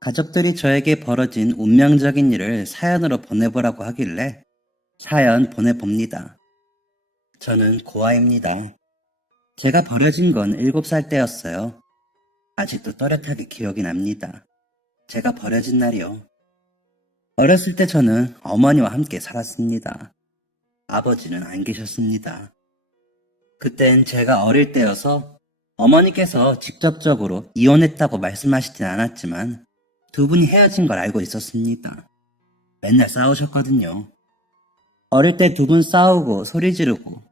가족들이 저에게 벌어진 운명적인 일을 사연으로 보내보라고 하길래 사연 보내봅니다. 저는 고아입니다. 제가 버려진 건 7살 때였어요. 아직도 또렷하게 기억이 납니다. 제가 버려진 날이요. 어렸을 때 저는 어머니와 함께 살았습니다. 아버지는 안 계셨습니다. 그땐 제가 어릴 때여서 어머니께서 직접적으로 이혼했다고 말씀하시진 않았지만 두 분이 헤어진 걸 알고 있었습니다. 맨날 싸우셨거든요. 어릴 때 두 분 싸우고 소리 지르고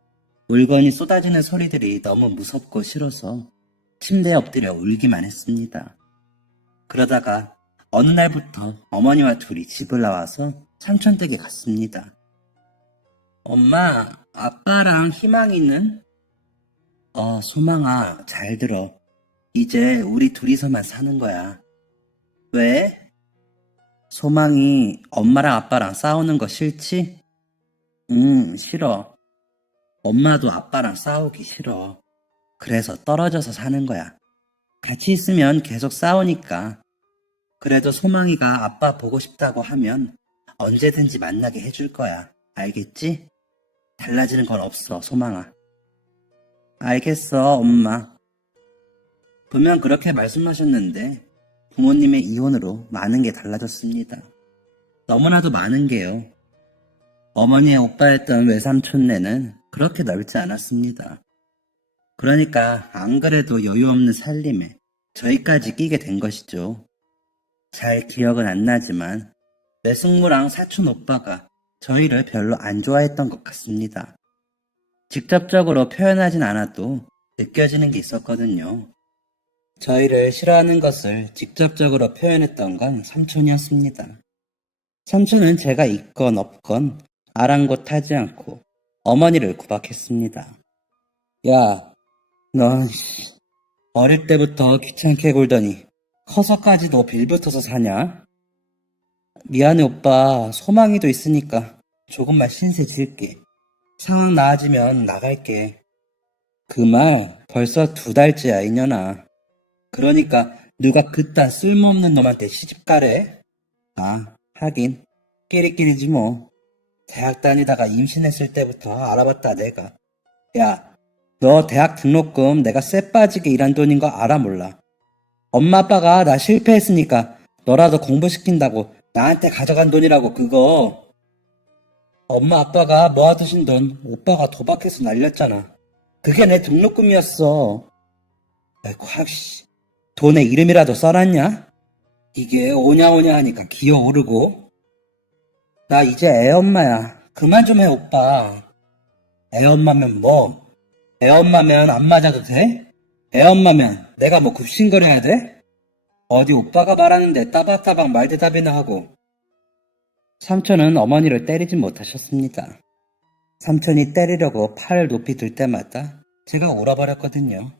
물건이 쏟아지는 소리들이 너무 무섭고 싫어서 침대에 엎드려 울기만 했습니다. 그러다가 어느 날부터 어머니와 둘이 집을 나와서 삼촌 댁에 갔습니다. 엄마, 아빠랑 희망이는? 소망아, 잘 들어. 이제 우리 둘이서만 사는 거야. 왜? 소망이 엄마랑 아빠랑 싸우는 거 싫지? 싫어. 엄마도 아빠랑 싸우기 싫어. 그래서 떨어져서 사는 거야. 같이 있으면 계속 싸우니까. 그래도 소망이가 아빠 보고 싶다고 하면 언제든지 만나게 해줄 거야. 알겠지? 달라지는 건 없어, 소망아. 알겠어, 엄마. 분명 그렇게 말씀하셨는데 부모님의 이혼으로 많은 게 달라졌습니다. 너무나도 많은 게요. 어머니의 오빠였던 외삼촌네는 그렇게 넓지 않았습니다. 그러니까 안 그래도 여유 없는 살림에 저희까지 끼게 된 것이죠. 잘 기억은 안 나지만 외숙모랑 사촌 오빠가 저희를 별로 안 좋아했던 것 같습니다. 직접적으로 표현하진 않아도 느껴지는 게 있었거든요. 저희를 싫어하는 것을 직접적으로 표현했던 건 삼촌이었습니다. 삼촌은 제가 있건 없건 아랑곳하지 않고 어머니를 구박했습니다. 야, 너 어릴 때부터 귀찮게 굴더니 커서까지 너 빌붙어서 사냐? 미안해 오빠, 소망이도 있으니까 조금만 신세 질게. 상황 나아지면 나갈게. 그 말 벌써 2달째야 이년아. 그러니까 누가 그딴 쓸모없는 놈한테 시집가래? 하긴 끼리끼리지 뭐. 대학 다니다가 임신했을 때부터 알아봤다 내가. 야, 너 대학 등록금 내가 쎄 빠지게 일한 돈인 거 알아 몰라? 엄마 아빠가 나 실패했으니까 너라도 공부시킨다고 나한테 가져간 돈이라고 그거. 엄마 아빠가 모아두신 돈 오빠가 도박해서 날렸잖아. 그게 내 등록금이었어. 아이고 씨, 돈에 이름이라도 써놨냐? 이게 오냐오냐 하니까 기어오르고. 나 이제 애엄마야. 그만 좀 해 오빠. 애엄마면 뭐? 애엄마면 안 맞아도 돼? 애엄마면 내가 뭐 굽신거려야 돼? 어디 오빠가 말하는데 따박따박 말대답이나 하고. 삼촌은 어머니를 때리진 못하셨습니다. 삼촌이 때리려고 팔을 높이 들 때마다 제가 울어버렸거든요.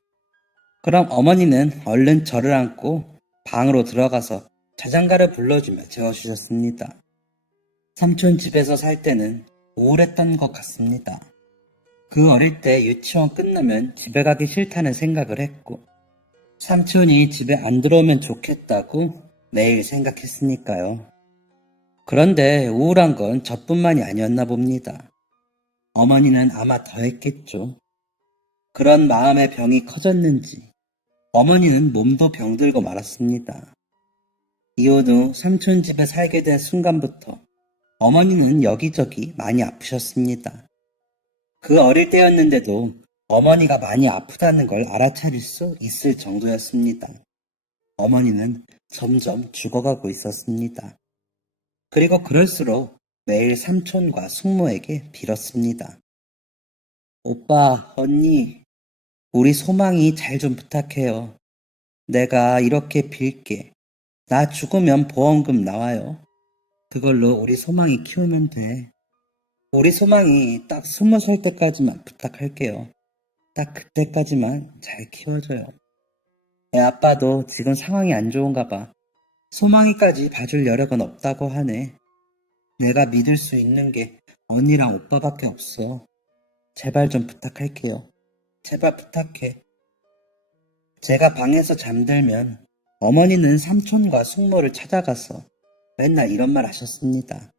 그럼 어머니는 얼른 저를 안고 방으로 들어가서 자장가를 불러주며 재워주셨습니다. 삼촌 집에서 살 때는 우울했던 것 같습니다. 그 어릴 때 유치원 끝나면 집에 가기 싫다는 생각을 했고 삼촌이 집에 안 들어오면 좋겠다고 매일 생각했으니까요. 그런데 우울한 건 저뿐만이 아니었나 봅니다. 어머니는 아마 더했겠죠. 그런 마음의 병이 커졌는지 어머니는 몸도 병들고 말았습니다. 이혼 후 삼촌 집에 살게 된 순간부터 어머니는 여기저기 많이 아프셨습니다. 그 어릴 때였는데도 어머니가 많이 아프다는 걸 알아차릴 수 있을 정도였습니다. 어머니는 점점 죽어가고 있었습니다. 그리고 그럴수록 매일 삼촌과 숙모에게 빌었습니다. 오빠, 언니, 우리 소망이 잘 좀 부탁해요. 내가 이렇게 빌게. 나 죽으면 보험금 나와요. 그걸로 우리 소망이 키우면 돼. 우리 소망이 딱 20살 때까지만 부탁할게요. 딱 그때까지만 잘 키워줘요. 애 아빠도 지금 상황이 안 좋은가 봐. 소망이까지 봐줄 여력은 없다고 하네. 내가 믿을 수 있는 게 언니랑 오빠밖에 없어. 제발 좀 부탁할게요. 제발 부탁해. 제가 방에서 잠들면 어머니는 삼촌과 숙모를 찾아가서 맨날 이런 말 하셨습니다.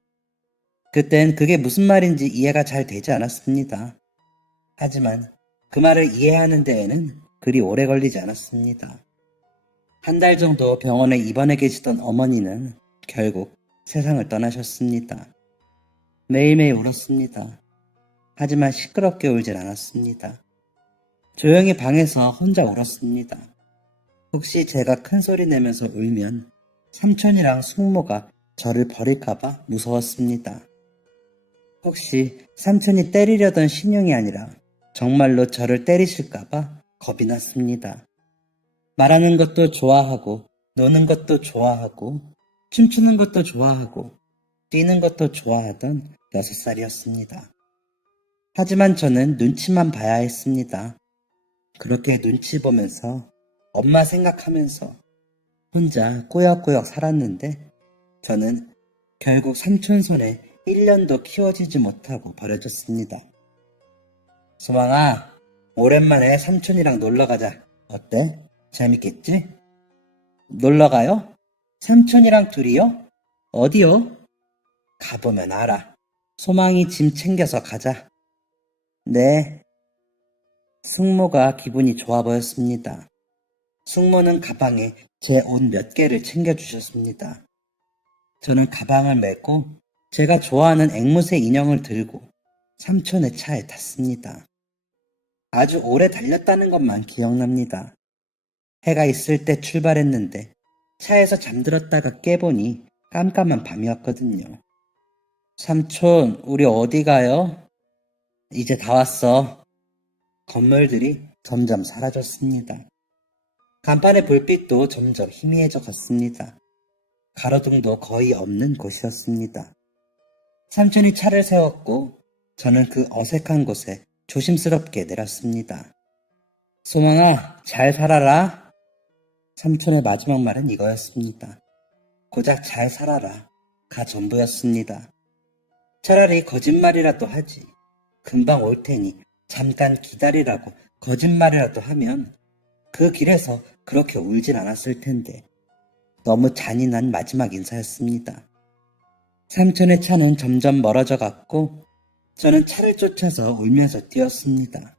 그땐 그게 무슨 말인지 이해가 잘 되지 않았습니다. 하지만 그 말을 이해하는 데에는 그리 오래 걸리지 않았습니다. 한 달 정도 병원에 입원해 계시던 어머니는 결국 세상을 떠나셨습니다. 매일매일 울었습니다. 하지만 시끄럽게 울진 않았습니다. 조용히 방에서 혼자 울었습니다. 혹시 제가 큰 소리 내면서 울면 삼촌이랑 숙모가 저를 버릴까봐 무서웠습니다. 혹시 삼촌이 때리려던 신용이 아니라 정말로 저를 때리실까봐 겁이 났습니다. 말하는 것도 좋아하고, 노는 것도 좋아하고, 춤추는 것도 좋아하고, 뛰는 것도 좋아하던 6살이었습니다. 하지만 저는 눈치만 봐야 했습니다. 그렇게 눈치 보면서, 엄마 생각하면서 혼자 꾸역꾸역 살았는데, 저는 결국 삼촌 손에 1년도 키워지지 못하고 버려졌습니다. 소망아, 오랜만에 삼촌이랑 놀러가자. 어때? 재밌겠지? 놀러가요? 삼촌이랑 둘이요? 어디요? 가보면 알아. 소망이 짐 챙겨서 가자. 네. 숙모가 기분이 좋아 보였습니다. 숙모는 가방에 제 옷 몇 개를 챙겨주셨습니다. 저는 가방을 메고 제가 좋아하는 앵무새 인형을 들고 삼촌의 차에 탔습니다. 아주 오래 달렸다는 것만 기억납니다. 해가 있을 때 출발했는데 차에서 잠들었다가 깨보니 깜깜한 밤이었거든요. 삼촌, 우리 어디 가요? 이제 다 왔어. 건물들이 점점 사라졌습니다. 간판의 불빛도 점점 희미해져 갔습니다. 가로등도 거의 없는 곳이었습니다. 삼촌이 차를 세웠고 저는 그 어색한 곳에 조심스럽게 내렸습니다. 소망아, 잘 살아라. 삼촌의 마지막 말은 이거였습니다. 고작 잘 살아라. 가 전부였습니다. 차라리 거짓말이라도 하지. 금방 올 테니 잠깐 기다리라고 거짓말이라도 하면 그 길에서 그렇게 울진 않았을 텐데 너무 잔인한 마지막 인사였습니다. 삼촌의 차는 점점 멀어져 갔고 저는 차를 쫓아서 울면서 뛰었습니다.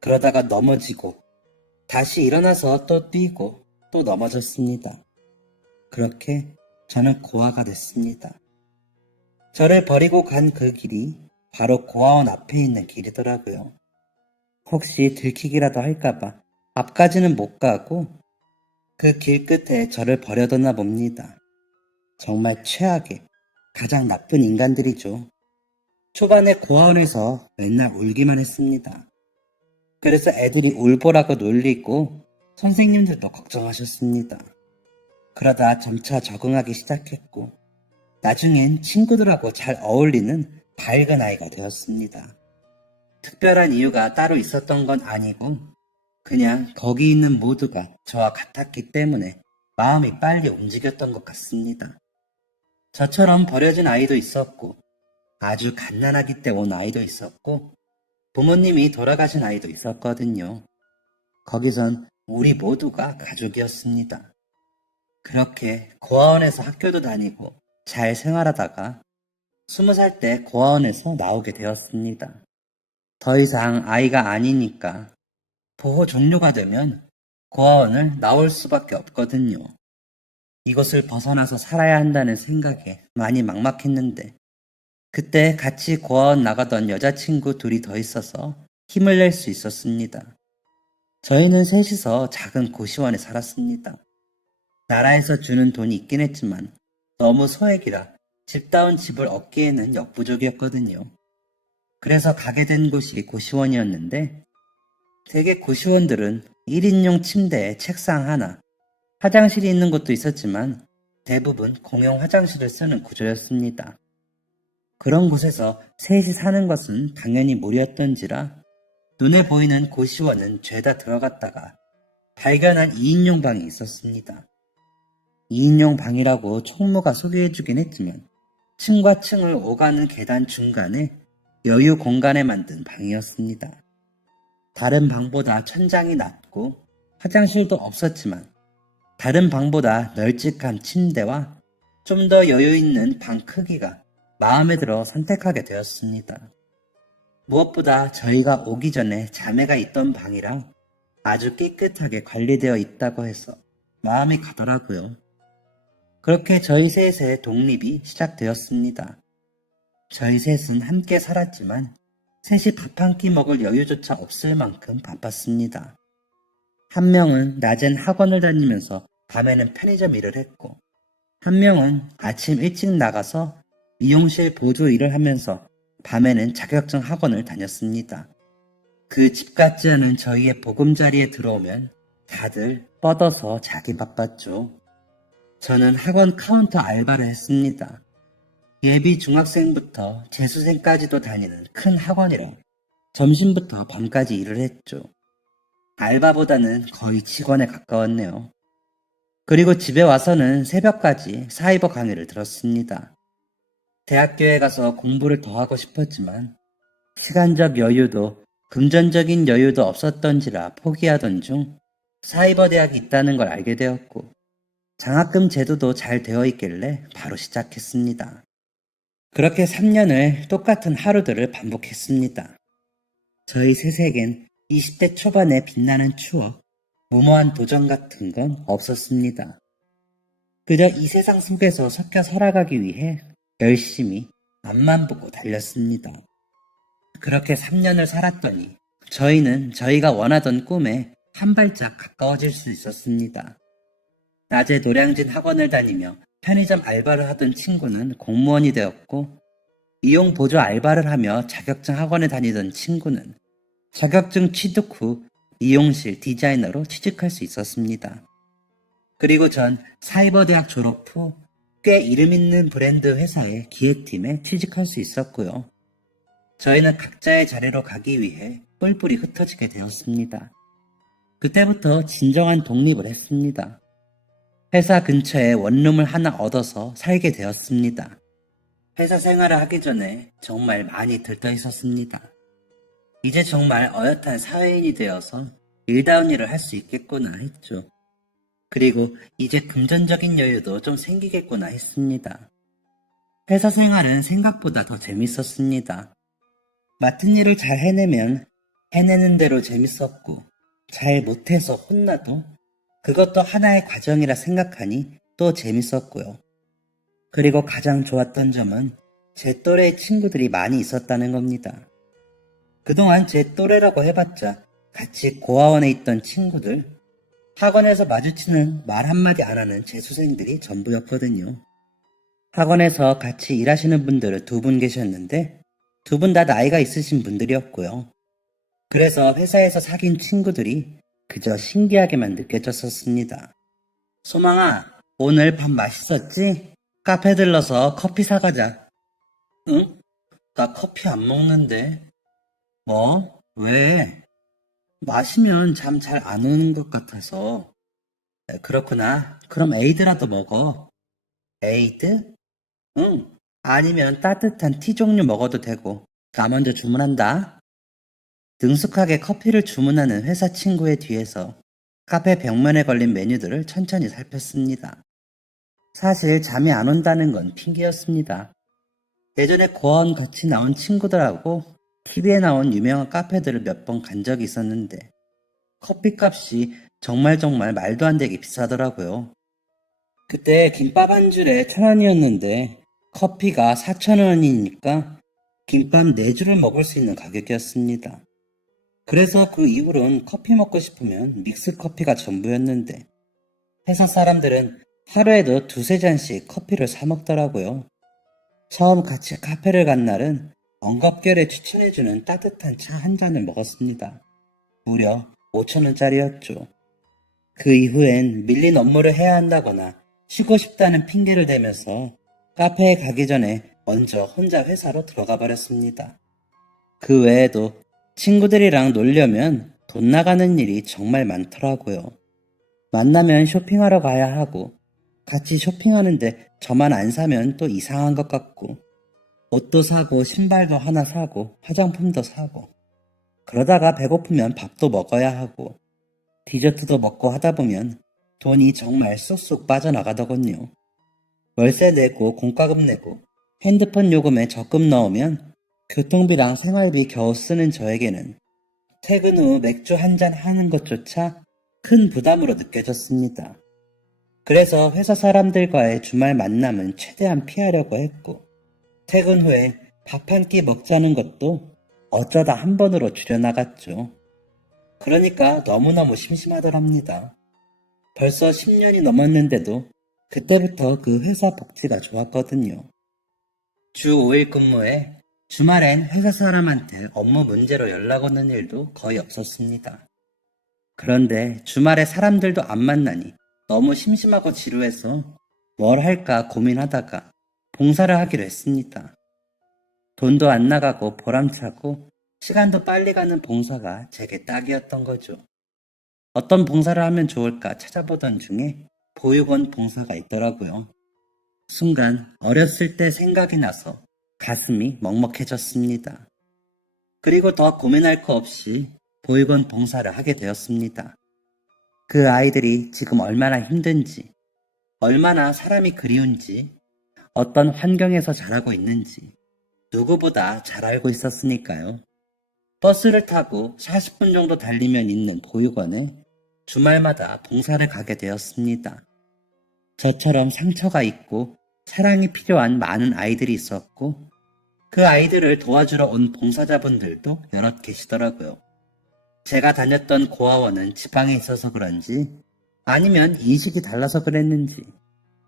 그러다가 넘어지고 다시 일어나서 또 뛰고 또 넘어졌습니다. 그렇게 저는 고아가 됐습니다. 저를 버리고 간 그 길이 바로 고아원 앞에 있는 길이더라고요. 혹시 들키기라도 할까봐 앞까지는 못 가고 그 길 끝에 저를 버려뒀나 봅니다. 정말 최악의 가장 나쁜 인간들이죠. 초반에 고아원에서 맨날 울기만 했습니다. 그래서 애들이 울보라고 놀리고 선생님들도 걱정하셨습니다. 그러다 점차 적응하기 시작했고 나중엔 친구들하고 잘 어울리는 밝은 아이가 되었습니다. 특별한 이유가 따로 있었던 건 아니고 그냥 거기 있는 모두가 저와 같았기 때문에 마음이 빨리 움직였던 것 같습니다. 저처럼 버려진 아이도 있었고 아주 갓난아기 때 온 아이도 있었고 부모님이 돌아가신 아이도 있었거든요. 거기선 우리 모두가 가족이었습니다. 그렇게 고아원에서 학교도 다니고 잘 생활하다가 20살 때 고아원에서 나오게 되었습니다. 더 이상 아이가 아니니까 보호 종료가 되면 고아원을 나올 수밖에 없거든요. 이곳을 벗어나서 살아야 한다는 생각에 많이 막막했는데 그때 같이 고아원 나가던 여자친구 둘이 더 있어서 힘을 낼 수 있었습니다. 저희는 셋이서 작은 고시원에 살았습니다. 나라에서 주는 돈이 있긴 했지만 너무 소액이라 집다운 집을 얻기에는 역부족이었거든요. 그래서 가게 된 곳이 고시원이었는데 대개 고시원들은 1인용 침대에 책상 하나, 화장실이 있는 곳도 있었지만 대부분 공용 화장실을 쓰는 구조였습니다. 그런 곳에서 셋이 사는 것은 당연히 무리였던지라 눈에 보이는 고시원은 죄다 들어갔다가 발견한 2인용 방이 있었습니다. 2인용 방이라고 총무가 소개해주긴 했지만 층과 층을 오가는 계단 중간에 여유 공간에 만든 방이었습니다. 다른 방보다 천장이 낮고 화장실도 없었지만 다른 방보다 널찍한 침대와 좀 더 여유 있는 방 크기가 마음에 들어 선택하게 되었습니다. 무엇보다 저희가 오기 전에 자매가 있던 방이랑 아주 깨끗하게 관리되어 있다고 해서 마음이 가더라고요. 그렇게 저희 셋의 독립이 시작되었습니다. 저희 셋은 함께 살았지만 셋이 밥 한 끼 먹을 여유조차 없을 만큼 바빴습니다. 한 명은 낮엔 학원을 다니면서 밤에는 편의점 일을 했고, 한 명은 아침 일찍 나가서 미용실 보조 일을 하면서 밤에는 자격증 학원을 다녔습니다. 그 집 같지 않은 저희의 보금자리에 들어오면 다들 뻗어서 자기 바빴죠. 저는 학원 카운터 알바를 했습니다. 예비 중학생부터 재수생까지도 다니는 큰 학원이라 점심부터 밤까지 일을 했죠. 알바보다는 거의 직원에 가까웠네요. 그리고 집에 와서는 새벽까지 사이버 강의를 들었습니다. 대학교에 가서 공부를 더 하고 싶었지만 시간적 여유도 금전적인 여유도 없었던지라 포기하던 중 사이버 대학이 있다는 걸 알게 되었고 장학금 제도도 잘 되어 있길래 바로 시작했습니다. 그렇게 3년을 똑같은 하루들을 반복했습니다. 저희 셋에겐 20대 초반의 빛나는 추억, 무모한 도전 같은 건 없었습니다. 그저 이 세상 속에서 섞여 살아가기 위해 열심히 앞만 보고 달렸습니다. 그렇게 3년을 살았더니 저희는 저희가 원하던 꿈에 한 발짝 가까워질 수 있었습니다. 낮에 노량진 학원을 다니며 편의점 알바를 하던 친구는 공무원이 되었고, 이용 보조 알바를 하며 자격증 학원에 다니던 친구는 자격증 취득 후 미용실 디자이너로 취직할 수 있었습니다. 그리고 전 사이버대학 졸업 후 꽤 이름 있는 브랜드 회사의 기획팀에 취직할 수 있었고요. 저희는 각자의 자리로 가기 위해 뿔뿔이 흩어지게 되었습니다. 그때부터 진정한 독립을 했습니다. 회사 근처에 원룸을 하나 얻어서 살게 되었습니다. 회사 생활을 하기 전에 정말 많이 들떠 있었습니다. 이제 정말 어엿한 사회인이 되어서 일다운 일을 할 수 있겠구나 했죠. 그리고 이제 금전적인 여유도 좀 생기겠구나 했습니다. 회사 생활은 생각보다 더 재밌었습니다. 맡은 일을 잘 해내면 해내는 대로 재밌었고, 잘 못해서 혼나도 그것도 하나의 과정이라 생각하니 또 재밌었고요. 그리고 가장 좋았던 점은 제 또래의 친구들이 많이 있었다는 겁니다. 그동안 제 또래라고 해봤자 같이 고아원에 있던 친구들, 학원에서 마주치는 말 한마디 안 하는 재수생들이 전부였거든요. 학원에서 같이 일하시는 분들은 2분 계셨는데 2분 다 나이가 있으신 분들이었고요. 그래서 회사에서 사귄 친구들이 그저 신기하게만 느껴졌었습니다. 소망아, 오늘 밥 맛있었지? 카페 들러서 커피 사가자. 응? 나 커피 안 먹는데. 뭐? 왜? 마시면 잠 잘 안 오는 것 같아서. 그렇구나. 그럼 에이드라도 먹어. 에이드? 응. 아니면 따뜻한 티 종류 먹어도 되고. 나 먼저 주문한다. 능숙하게 커피를 주문하는 회사 친구의 뒤에서 카페 벽면에 걸린 메뉴들을 천천히 살폈습니다. 사실 잠이 안 온다는 건 핑계였습니다. 예전에 고아원 같이 나온 친구들하고 TV에 나온 유명한 카페들을 몇 번 간 적이 있었는데 커피값이 정말 말도 안 되게 비싸더라고요. 그때 김밥 한 줄에 1,000원이었는데 커피가 4,000원이니까 김밥 4줄을 먹을 수 있는 가격이었습니다. 그래서 그 이후로는 커피 먹고 싶으면 믹스커피가 전부였는데 회사 사람들은 하루에도 2~3잔씩 커피를 사 먹더라고요. 처음 같이 카페를 간 날은 언급결에 추천해주는 따뜻한 차 한 잔을 먹었습니다. 무려 5,000원짜리였죠. 그 이후엔 밀린 업무를 해야 한다거나 쉬고 싶다는 핑계를 대면서 카페에 가기 전에 먼저 혼자 회사로 들어가 버렸습니다. 그 외에도 친구들이랑 놀려면 돈 나가는 일이 정말 많더라고요. 만나면 쇼핑하러 가야 하고 같이 쇼핑하는데 저만 안 사면 또 이상한 것 같고 옷도 사고 신발도 하나 사고 화장품도 사고 그러다가 배고프면 밥도 먹어야 하고 디저트도 먹고 하다 보면 돈이 정말 쏙쏙 빠져나가더군요. 월세 내고 공과금 내고 핸드폰 요금에 적금 넣으면 교통비랑 생활비 겨우 쓰는 저에게는 퇴근 후 맥주 한 잔 하는 것조차 큰 부담으로 느껴졌습니다. 그래서 회사 사람들과의 주말 만남은 최대한 피하려고 했고, 퇴근 후에 밥 한 끼 먹자는 것도 어쩌다 한 번으로 줄여나갔죠. 그러니까 너무너무 심심하더랍니다. 벌써 10년이 넘었는데도 그때부터 그 회사 복지가 좋았거든요. 주 5일 근무에 주말엔 회사 사람한테 업무 문제로 연락 오는 일도 거의 없었습니다. 그런데 주말에 사람들도 안 만나니 너무 심심하고 지루해서 뭘 할까 고민하다가 봉사를 하기로 했습니다. 돈도 안 나가고 보람차고 시간도 빨리 가는 봉사가 제게 딱이었던 거죠. 어떤 봉사를 하면 좋을까 찾아보던 중에 보육원 봉사가 있더라고요. 순간 어렸을 때 생각이 나서 가슴이 먹먹해졌습니다. 그리고 더 고민할 거 없이 보육원 봉사를 하게 되었습니다. 그 아이들이 지금 얼마나 힘든지, 얼마나 사람이 그리운지, 어떤 환경에서 자라고 있는지 누구보다 잘 알고 있었으니까요. 버스를 타고 40분 정도 달리면 있는 보육원에 주말마다 봉사를 가게 되었습니다. 저처럼 상처가 있고 사랑이 필요한 많은 아이들이 있었고 그 아이들을 도와주러 온 봉사자분들도 여럿 계시더라고요. 제가 다녔던 고아원은 지방에 있어서 그런지 아니면 인식이 달라서 그랬는지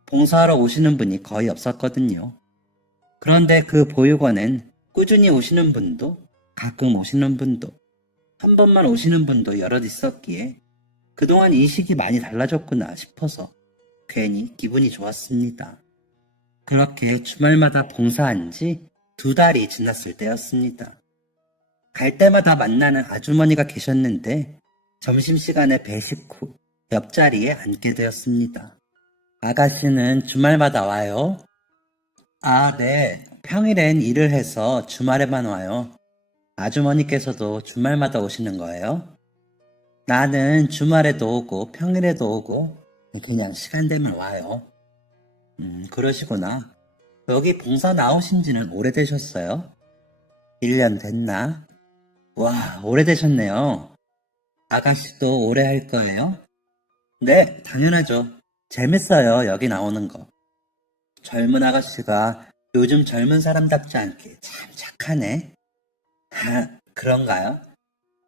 봉사하러 오시는 분이 거의 없었거든요. 그런데 그 보육원엔 꾸준히 오시는 분도 가끔 오시는 분도 한 번만 오시는 분도 여럿 있었기에 그동안 인식이 많이 달라졌구나 싶어서 괜히 기분이 좋았습니다. 그렇게 주말마다 봉사한 지 2달이 지났을 때였습니다. 갈 때마다 만나는 아주머니가 계셨는데 점심시간에 배식 후 옆자리에 앉게 되었습니다. 아가씨는 주말마다 와요? 아, 네. 평일엔 일을 해서 주말에만 와요. 아주머니께서도 주말마다 오시는 거예요? 나는 주말에도 오고 평일에도 오고 그냥 시간 되면 와요. 그러시구나. 여기 봉사 나오신 지는 오래되셨어요? 1년 됐나? 와, 오래되셨네요. 아가씨도 오래 할 거예요? 네, 당연하죠. 재밌어요, 여기 나오는 거. 젊은 아가씨가 요즘 젊은 사람답지 않게 참 착하네. 아, 그런가요?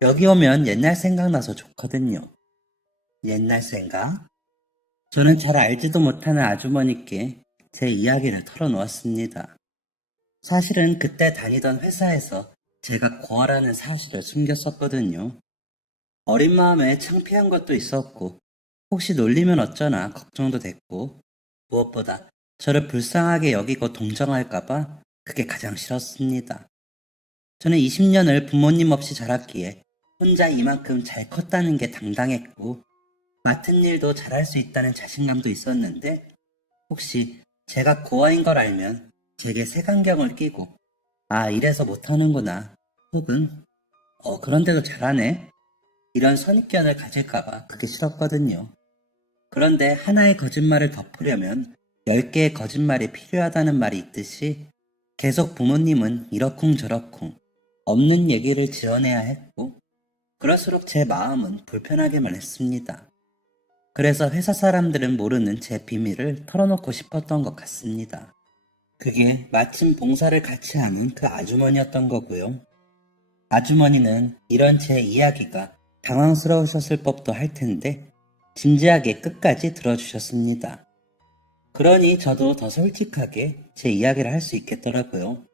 여기 오면 옛날 생각나서 좋거든요. 옛날 생각? 저는 잘 알지도 못하는 아주머니께 제 이야기를 털어놓았습니다. 사실은 그때 다니던 회사에서 제가 고아라는 사실을 숨겼었거든요. 어린 마음에 창피한 것도 있었고, 혹시 놀리면 어쩌나 걱정도 됐고, 무엇보다 저를 불쌍하게 여기고 동정할까봐 그게 가장 싫었습니다. 저는 20년을 부모님 없이 자랐기에 혼자 이만큼 잘 컸다는 게 당당했고, 맡은 일도 잘할 수 있다는 자신감도 있었는데, 혹시 제가 고아인 걸 알면 제게 색안경을 끼고, 아, 이래서 못하는구나. 혹은, 그런데도 잘하네. 이런 선입견을 가질까봐 그게 싫었거든요. 그런데 하나의 거짓말을 덮으려면 10개의 거짓말이 필요하다는 말이 있듯이 계속 부모님은 이러쿵저러쿵 없는 얘기를 지어내야 했고, 그럴수록 제 마음은 불편하게만 했습니다. 그래서 회사 사람들은 모르는 제 비밀을 털어놓고 싶었던 것 같습니다. 그게 마침 봉사를 같이 하는 그 아주머니였던 거고요. 아주머니는 이런 제 이야기가 당황스러우셨을 법도 할 텐데 진지하게 끝까지 들어주셨습니다. 그러니 저도 더 솔직하게 제 이야기를 할 수 있겠더라고요.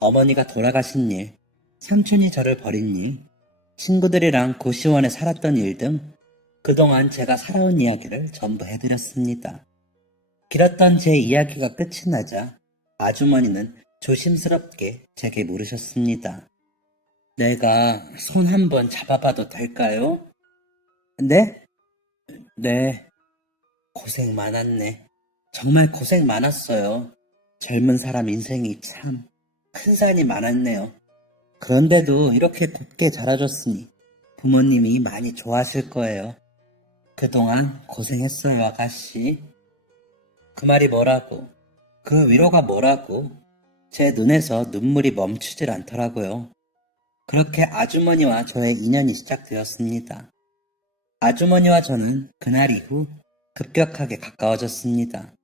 어머니가 돌아가신 일, 삼촌이 저를 버린 일, 친구들이랑 고시원에 살았던 일 등 그동안 제가 살아온 이야기를 전부 해드렸습니다. 길었던 제 이야기가 끝이 나자 아주머니는 조심스럽게 제게 물으셨습니다. 내가 손 한번 잡아봐도 될까요? 네? 네. 고생 많았네. 정말 고생 많았어요. 젊은 사람 인생이 참 큰 산이 많았네요. 그런데도 이렇게 곱게 자라줬으니 부모님이 많이 좋아하실 거예요. 그동안 고생했어요, 아가씨. 그 말이 뭐라고? 그 위로가 뭐라고? 제 눈에서 눈물이 멈추질 않더라고요. 그렇게 아주머니와 저의 인연이 시작되었습니다. 아주머니와 저는 그날 이후 급격하게 가까워졌습니다.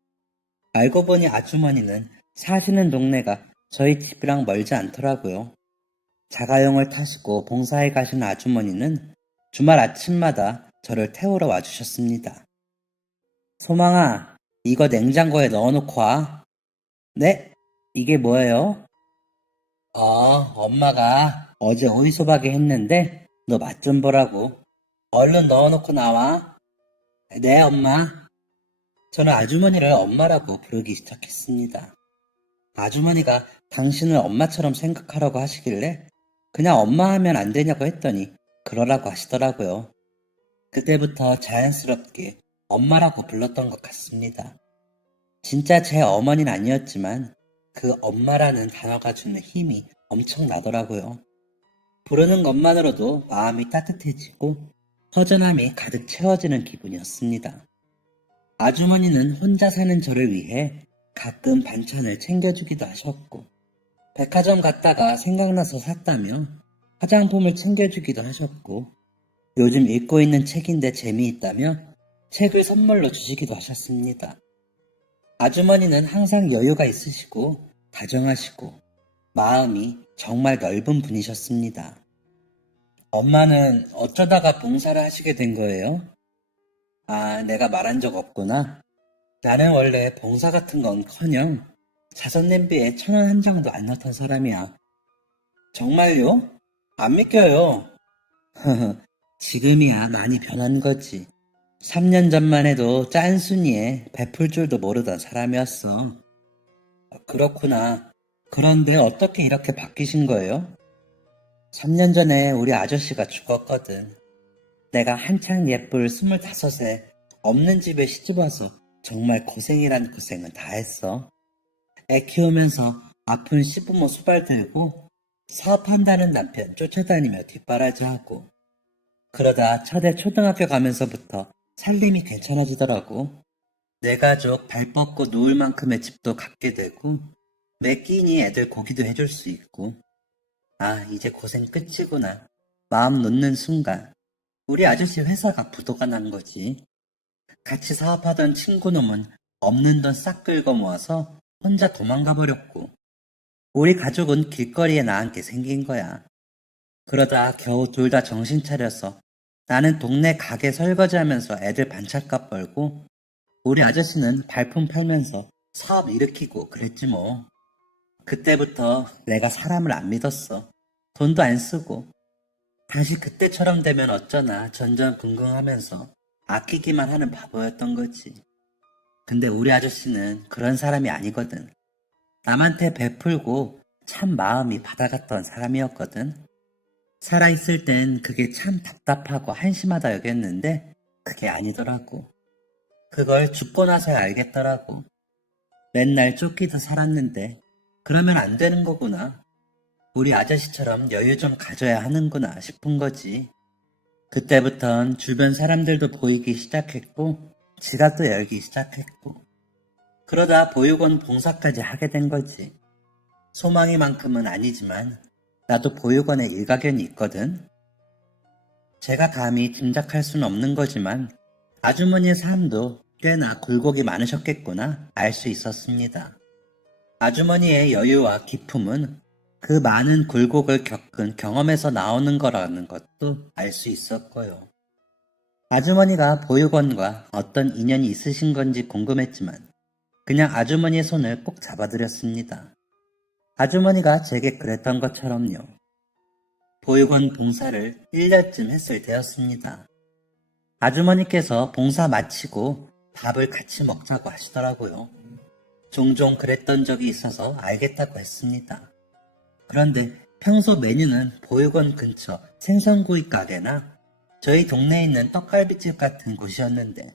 알고 보니 아주머니는 사시는 동네가 저희 집이랑 멀지 않더라고요. 자가용을 타시고 봉사에 가시는 아주머니는 주말 아침마다 저를 태우러 와주셨습니다. 소망아, 이거 냉장고에 넣어놓고 와. 네? 이게 뭐예요? 엄마가 어제 오이소박이 했는데 너 맛 좀 보라고. 얼른 넣어놓고 나와. 네, 엄마. 저는 아주머니를 엄마라고 부르기 시작했습니다. 아주머니가 당신을 엄마처럼 생각하라고 하시길래 그냥 엄마 하면 안 되냐고 했더니 그러라고 하시더라고요. 그때부터 자연스럽게 엄마라고 불렀던 것 같습니다. 진짜 제 어머니는 아니었지만 그 엄마라는 단어가 주는 힘이 엄청나더라고요. 부르는 것만으로도 마음이 따뜻해지고 허전함이 가득 채워지는 기분이었습니다. 아주머니는 혼자 사는 저를 위해 가끔 반찬을 챙겨주기도 하셨고 백화점 갔다가 생각나서 샀다며 화장품을 챙겨주기도 하셨고 요즘 읽고 있는 책인데 재미있다며 책을 선물로 주시기도 하셨습니다. 아주머니는 항상 여유가 있으시고 다정하시고 마음이 정말 넓은 분이셨습니다. 엄마는 어쩌다가 봉사를 하시게 된 거예요? 아, 내가 말한 적 없구나. 나는 원래 봉사 같은 건커녕 자선 냄비에 1,000원 한 장도 안 넣던 사람이야. 정말요? 안 믿겨요. 지금이야 많이 변한 거지. 3년 전만 해도 짠순이에 베풀 줄도 모르던 사람이었어. 그렇구나. 그런데 어떻게 이렇게 바뀌신 거예요? 3년 전에 우리 아저씨가 죽었거든. 내가 한창 예쁠 25에 없는 집에 시집와서 정말 고생이란 고생은 다 했어. 애 키우면서 아픈 시부모 수발 들고 사업한다는 남편 쫓아다니며 뒷바라지하고 그러다 첫애 초등학교 가면서부터 살림이 괜찮아지더라고. 내 가족 발 뻗고 누울 만큼의 집도 갖게 되고 매 끼니 애들 고기도 해줄 수 있고 아 이제 고생 끝이구나. 마음 놓는 순간 우리 아저씨 회사가 부도가 난 거지. 같이 사업하던 친구놈은 없는 돈 싹 긁어 모아서 혼자 도망가 버렸고 우리 가족은 길거리에 나앉게 생긴 거야. 그러다 겨우 둘 다 정신 차려서 나는 동네 가게 설거지하면서 애들 반찬값 벌고 우리 아저씨는 발품 팔면서 사업 일으키고 그랬지 뭐. 그때부터 내가 사람을 안 믿었어. 돈도 안 쓰고. 다시 그때처럼 되면 어쩌나 전전긍긍하면서 아끼기만 하는 바보였던 거지. 근데 우리 아저씨는 그런 사람이 아니거든. 남한테 베풀고 참 마음이 바다같던 사람이었거든. 살아있을 땐 그게 참 답답하고 한심하다 여겼는데 그게 아니더라고. 그걸 죽고 나서야 알겠더라고. 맨날 쫓기듯 살았는데 그러면 안 되는 거구나. 우리 아저씨처럼 여유 좀 가져야 하는구나 싶은 거지. 그때부턴 주변 사람들도 보이기 시작했고 지갑도 열기 시작했고 그러다 보육원 봉사까지 하게 된 거지. 소망이만큼은 아니지만 나도 보육원에 일가견이 있거든. 제가 감히 짐작할 수는 없는 거지만 아주머니의 삶도 꽤나 굴곡이 많으셨겠구나 알 수 있었습니다. 아주머니의 여유와 기품은 그 많은 굴곡을 겪은 경험에서 나오는 거라는 것도 알 수 있었고요. 아주머니가 보육원과 어떤 인연이 있으신 건지 궁금했지만 그냥 아주머니의 손을 꼭 잡아드렸습니다. 아주머니가 제게 그랬던 것처럼요. 보육원 봉사를 1년쯤 했을 때였습니다. 아주머니께서 봉사 마치고 밥을 같이 먹자고 하시더라고요. 종종 그랬던 적이 있어서 알겠다고 했습니다. 그런데 평소 메뉴는 보육원 근처 생선구이 가게나 저희 동네에 있는 떡갈비집 같은 곳이었는데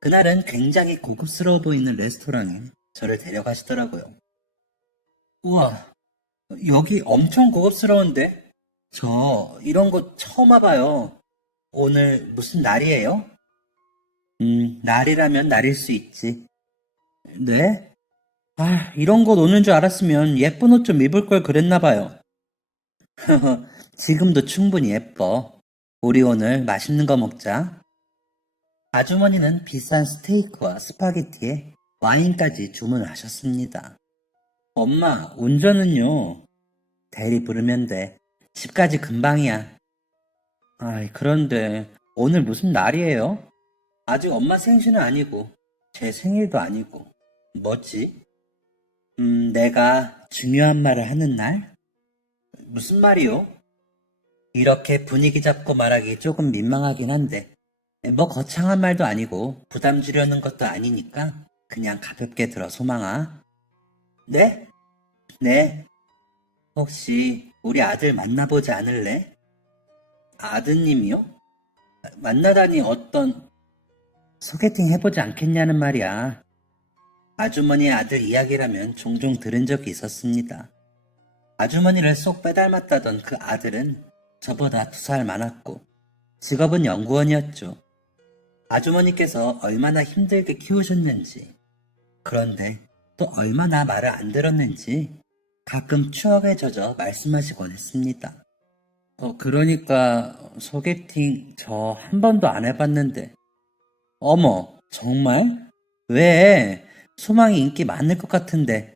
그날은 굉장히 고급스러워 보이는 레스토랑에 저를 데려가시더라고요. 우와, 여기 엄청 고급스러운데? 저 이런 곳 처음 와봐요. 오늘 무슨 날이에요? 날이라면 날일 수 있지. 네? 아, 이런 곳 오는 줄 알았으면 예쁜 옷 좀 입을 걸 그랬나 봐요. 지금도 충분히 예뻐. 우리 오늘 맛있는 거 먹자. 아주머니는 비싼 스테이크와 스파게티에 와인까지 주문하셨습니다. 엄마, 운전은요? 대리 부르면 돼. 집까지 금방이야. 아이, 그런데 오늘 무슨 날이에요? 아직 엄마 생신은 아니고 제 생일도 아니고 뭐지? 내가 중요한 말을 하는 날? 무슨 말이요? 이렇게 분위기 잡고 말하기 조금 민망하긴 한데 뭐 거창한 말도 아니고 부담 주려는 것도 아니니까 그냥 가볍게 들어 소망아. 네? 네. 혹시 우리 아들 만나보지 않을래? 아드님이요? 만나다니 어떤 소개팅 해보지 않겠냐는 말이야. 아주머니의 아들 이야기라면 종종 들은 적이 있었습니다. 아주머니를 쏙 빼닮았다던 그 아들은 저보다 2살 많았고 직업은 연구원이었죠. 아주머니께서 얼마나 힘들게 키우셨는지, 그런데 또 얼마나 말을 안 들었는지 가끔 추억에 젖어 말씀하시곤 했습니다. 그러니까 소개팅 저 한 번도 안 해봤는데. 어머, 정말? 왜? 소망이 인기 많을 것 같은데.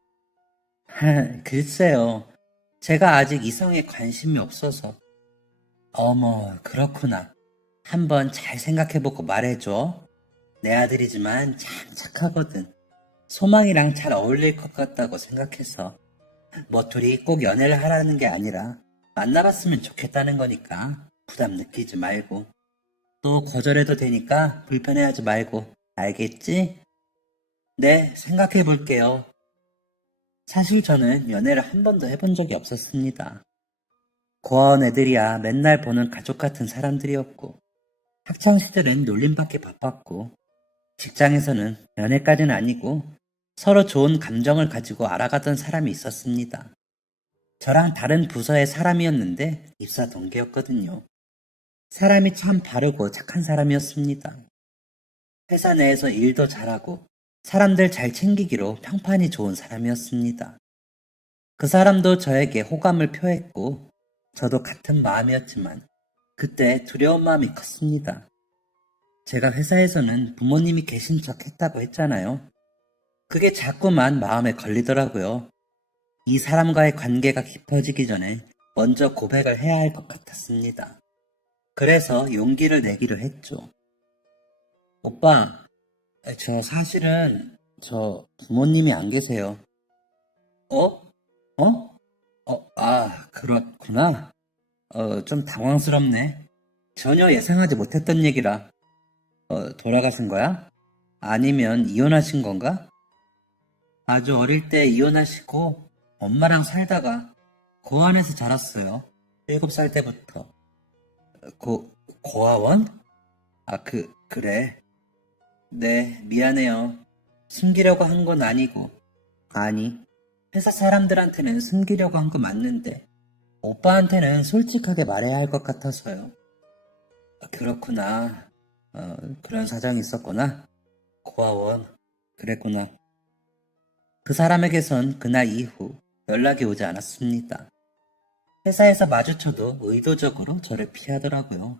글쎄요. 제가 아직 이성에 관심이 없어서. 어머, 그렇구나. 한번 잘 생각해보고 말해줘. 내 아들이지만 참 착하거든. 소망이랑 잘 어울릴 것 같다고 생각해서. 뭐 둘이 꼭 연애를 하라는 게 아니라 만나봤으면 좋겠다는 거니까 부담 느끼지 말고. 또 거절해도 되니까 불편해하지 말고. 알겠지? 네, 생각해 볼게요. 사실 저는 연애를 한 번도 해본 적이 없었습니다. 고아원 애들이야 맨날 보는 가족 같은 사람들이었고, 학창시절엔 놀림받기 바빴고, 직장에서는 연애까지는 아니고 서로 좋은 감정을 가지고 알아가던 사람이 있었습니다. 저랑 다른 부서의 사람이었는데 입사 동기였거든요. 사람이 참 바르고 착한 사람이었습니다. 회사 내에서 일도 잘하고 사람들 잘 챙기기로 평판이 좋은 사람이었습니다. 그 사람도 저에게 호감을 표했고 저도 같은 마음이었지만 그때 두려운 마음이 컸습니다. 제가 회사에서는 부모님이 계신 척 했다고 했잖아요. 그게 자꾸만 마음에 걸리더라고요. 이 사람과의 관계가 깊어지기 전에 먼저 고백을 해야 할 것 같았습니다. 그래서 용기를 내기로 했죠. 오빠, 저 사실은 저 부모님이 안 계세요. 어? 어? 그렇구나. 좀 당황스럽네. 전혀 예상하지 못했던 얘기라. 돌아가신 거야? 아니면 이혼하신 건가? 아주 어릴 때 이혼하시고 엄마랑 살다가 고아원에서 자랐어요. 7살 때부터. 고아원? 그래. 네, 미안해요. 숨기려고 한 건 아니고. 아니, 회사 사람들한테는 숨기려고 한 거 맞는데, 오빠한테는 솔직하게 말해야 할 것 같아서요. 그렇구나. 그런 사정이 있었구나. 고아원. 그랬구나. 그 사람에게선 그날 이후 연락이 오지 않았습니다. 회사에서 마주쳐도 의도적으로 저를 피하더라고요.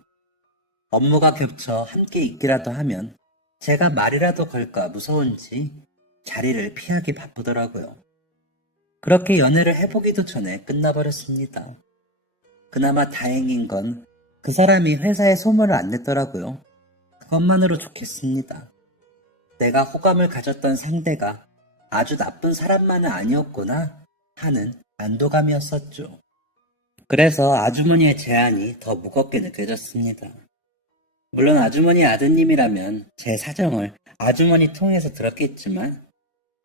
업무가 겹쳐 함께 있기라도 하면 제가 말이라도 걸까 무서운지 자리를 피하기 바쁘더라고요. 그렇게 연애를 해보기도 전에 끝나버렸습니다. 그나마 다행인 건 그 사람이 회사에 소문을 안 냈더라고요. 그것만으로 좋겠습니다. 내가 호감을 가졌던 상대가 아주 나쁜 사람만은 아니었구나 하는 안도감이었었죠. 그래서 아주머니의 제안이 더 무겁게 느껴졌습니다. 물론 아주머니 아드님이라면 제 사정을 아주머니 통해서 들었겠지만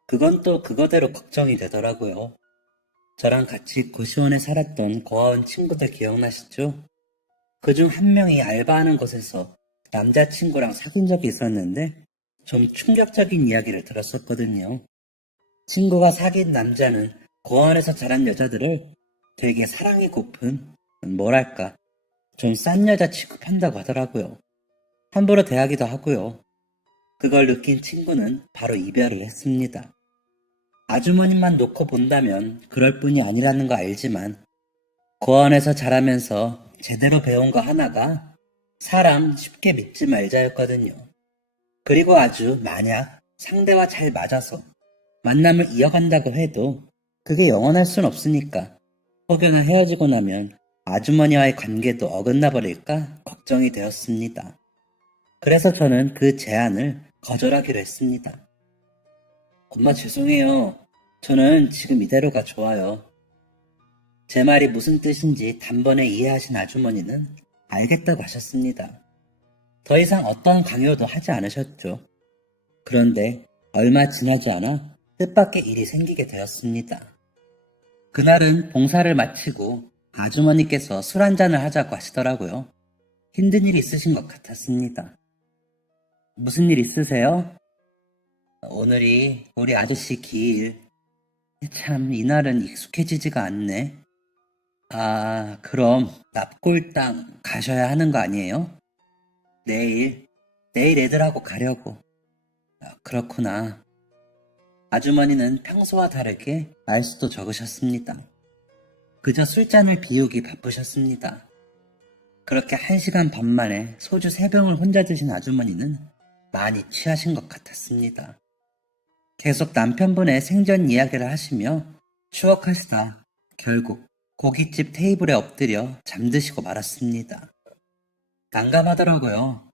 그건 또 그거대로 걱정이 되더라고요. 저랑 같이 고시원에 살았던 고아원 친구들 기억나시죠? 그중 한 명이 알바하는 곳에서 남자친구랑 사귄 적이 있었는데 좀 충격적인 이야기를 들었었거든요. 친구가 사귄 남자는 고아원에서 자란 여자들을 되게 사랑이 고픈, 뭐랄까, 좀 싼 여자 취급한다고 하더라고요. 함부로 대하기도 하고요. 그걸 느낀 친구는 바로 이별을 했습니다. 아주머니만 놓고 본다면 그럴 뿐이 아니라는 거 알지만 고아원에서 자라면서 제대로 배운 거 하나가 사람 쉽게 믿지 말자였거든요. 그리고 아주 만약 상대와 잘 맞아서 만남을 이어간다고 해도 그게 영원할 순 없으니까 혹여나 헤어지고 나면 아주머니와의 관계도 어긋나 버릴까 걱정이 되었습니다. 그래서 저는 그 제안을 거절하기로 했습니다. 엄마 죄송해요. 저는 지금 이대로가 좋아요. 제 말이 무슨 뜻인지 단번에 이해하신 아주머니는 알겠다고 하셨습니다. 더 이상 어떤 강요도 하지 않으셨죠. 그런데 얼마 지나지 않아 뜻밖의 일이 생기게 되었습니다. 그날은 봉사를 마치고 아주머니께서 술 한잔을 하자고 하시더라고요. 힘든 일 있으신 것 같았습니다. 무슨 일 있으세요? 오늘이 우리 아저씨 기일. 참, 이날은 익숙해지지가 않네. 아, 그럼 납골당 가셔야 하는 거 아니에요? 내일 애들하고 가려고. 아, 그렇구나. 아주머니는 평소와 다르게 말수도 적으셨습니다. 그저 술잔을 비우기 바쁘셨습니다. 그렇게 1시간 반 만에 소주 3병을 혼자 드신 아주머니는 많이 취하신 것 같았습니다. 계속 남편분의 생전 이야기를 하시며 추억하시다 결국 고깃집 테이블에 엎드려 잠드시고 말았습니다. 난감하더라고요.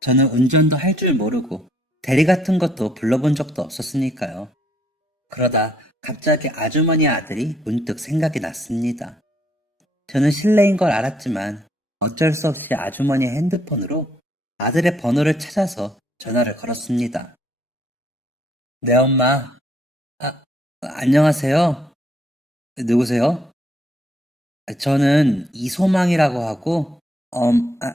저는 운전도 할 줄 모르고 대리 같은 것도 불러본 적도 없었으니까요. 그러다 갑자기 아주머니 아들이 문득 생각이 났습니다. 저는 실례인 걸 알았지만 어쩔 수 없이 아주머니의 핸드폰으로 아들의 번호를 찾아서 전화를 걸었습니다. 네, 엄마. 아, 안녕하세요. 누구세요? 저는 이소망이라고 하고,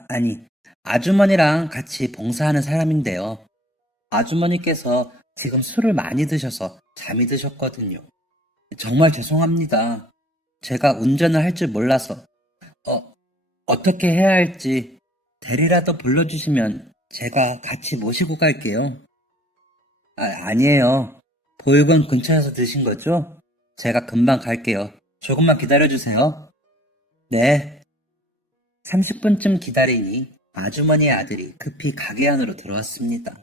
아니, 아주머니랑 같이 봉사하는 사람인데요. 아주머니께서 지금 술을 많이 드셔서 잠이 드셨거든요. 정말 죄송합니다. 제가 운전을 할 줄 몰라서, 어떻게 해야 할지 대리라도 불러주시면 제가 같이 모시고 갈게요. 아니에요. 보육원 근처에서 드신 거죠? 제가 금방 갈게요. 조금만 기다려주세요. 네. 30분쯤 기다리니 아주머니의 아들이 급히 가게 안으로 들어왔습니다.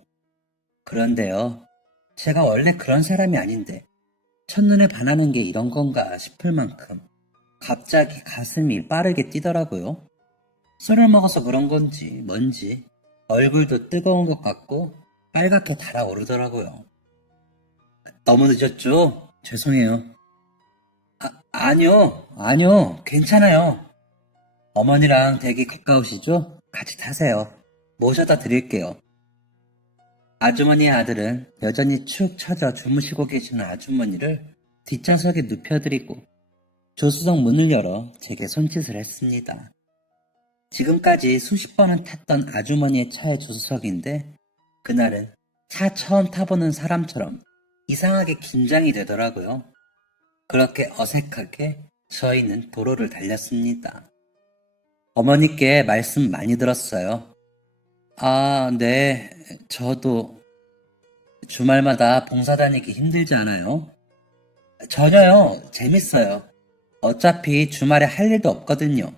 그런데요, 제가 원래 그런 사람이 아닌데 첫눈에 반하는 게 이런 건가 싶을 만큼 갑자기 가슴이 빠르게 뛰더라고요. 술을 먹어서 그런 건지 뭔지 얼굴도 뜨거운 것 같고 빨갛게 달아오르더라고요. 너무 늦었죠? 죄송해요. 아니요, 괜찮아요. 어머니랑 되게 가까우시죠? 같이 타세요. 모셔다 드릴게요. 아주머니의 아들은 여전히 축 처져 주무시고 계시는 아주머니를 뒷좌석에 눕혀드리고 조수석 문을 열어 제게 손짓을 했습니다. 지금까지 수십 번은 탔던 아주머니의 차의 조수석인데 그날은 차 처음 타보는 사람처럼 이상하게 긴장이 되더라고요. 그렇게 어색하게 저희는 도로를 달렸습니다. 어머니께 말씀 많이 들었어요. 아, 네. 저도 주말마다 봉사 다니기 힘들지 않아요? 전혀요. 재밌어요. 어차피 주말에 할 일도 없거든요.